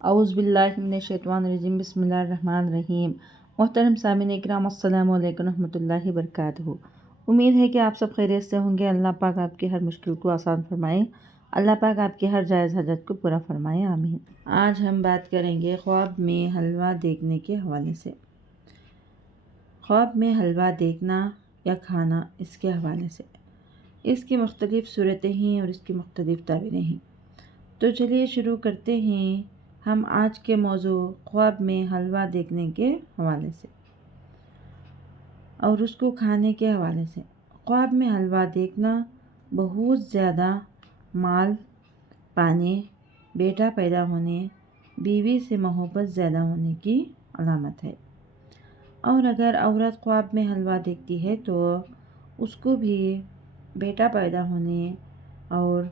اعوذ باللہ من الشیطان الرجیم، بسم اللہ الرحمن الرحیم۔ محترم سامعین اکرام، السلام علیکم ورحمۃ اللہ وبرکاتہ۔ امید ہے کہ آپ سب خیریت سے ہوں گے۔ اللہ پاک آپ کی ہر مشکل کو آسان فرمائے، اللہ پاک آپ کی ہر جائز حاجت کو پورا فرمائے، آمین۔ آج ہم بات کریں گے خواب میں حلوہ دیکھنے کے حوالے سے۔ خواب میں حلوہ دیکھنا یا کھانا، اس کے حوالے سے اس کی مختلف صورتیں ہیں اور اس کی مختلف تعبیریں ہیں۔ تو چلیے شروع کرتے ہیں ہم آج کے موضوع خواب میں حلوہ دیکھنے کے حوالے سے اور اس کو کھانے کے حوالے سے۔ خواب میں حلوہ دیکھنا بہت زیادہ مال پانے، بیٹا پیدا ہونے، بیوی سے محبت زیادہ ہونے کی علامت ہے۔ اور اگر عورت خواب میں حلوہ دیکھتی ہے تو اس کو بھی بیٹا پیدا ہونے اور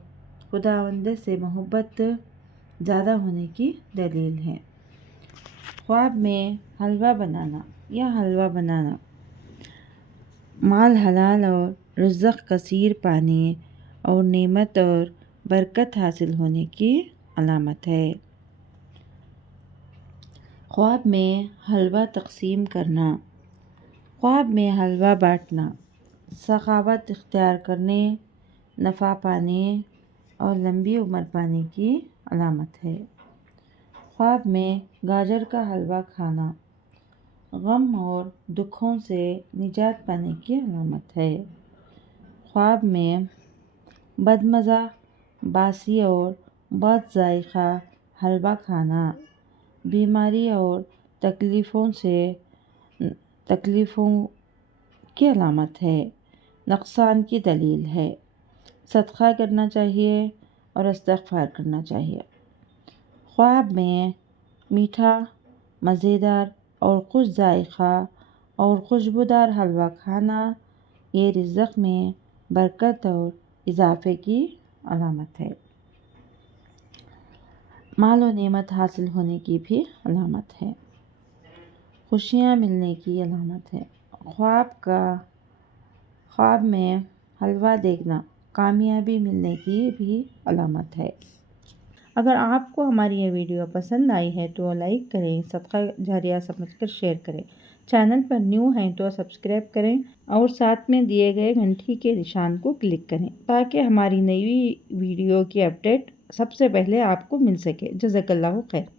خداوند سے محبت زیادہ ہونے کی دلیل ہے۔ خواب میں حلوہ بنانا یا حلوہ بنانا مال حلال اور رزق کثیر پانے اور نعمت اور برکت حاصل ہونے کی علامت ہے۔ خواب میں حلوہ تقسیم کرنا، خواب میں حلوہ بانٹنا سخاوت اختیار کرنے، نفع پانے اور لمبی عمر پانے کی علامت ہے۔ خواب میں گاجر کا حلوہ کھانا غم اور دکھوں سے نجات پانے کی علامت ہے۔ خواب میں بدمزہ، باسی اور بد ذائقہ حلوہ کھانا بیماری اور تکلیفوں کی علامت ہے، نقصان کی دلیل ہے۔ صدقہ کرنا چاہیے اور استغفار کرنا چاہیے۔ خواب میں میٹھا، مزیدار اور خوش ذائقہ اور خوشبودار حلوہ کھانا یہ رزق میں برکت اور اضافے کی علامت ہے۔ مال و نعمت حاصل ہونے کی بھی علامت ہے، خوشیاں ملنے کی علامت ہے۔ خواب میں حلوہ دیکھنا کامیابی ملنے کی بھی علامت ہے۔ اگر آپ کو ہماری یہ ویڈیو پسند آئی ہے تو لائک کریں، صدقہ جاریہ سمجھ کر شیئر کریں، چینل پر نیو ہیں تو سبسکرائب کریں اور ساتھ میں دیے گئے گھنٹی کے نشان کو کلک کریں تاکہ ہماری نئی ویڈیو کی اپڈیٹ سب سے پہلے آپ کو مل سکے۔ جزاک اللہ خیر۔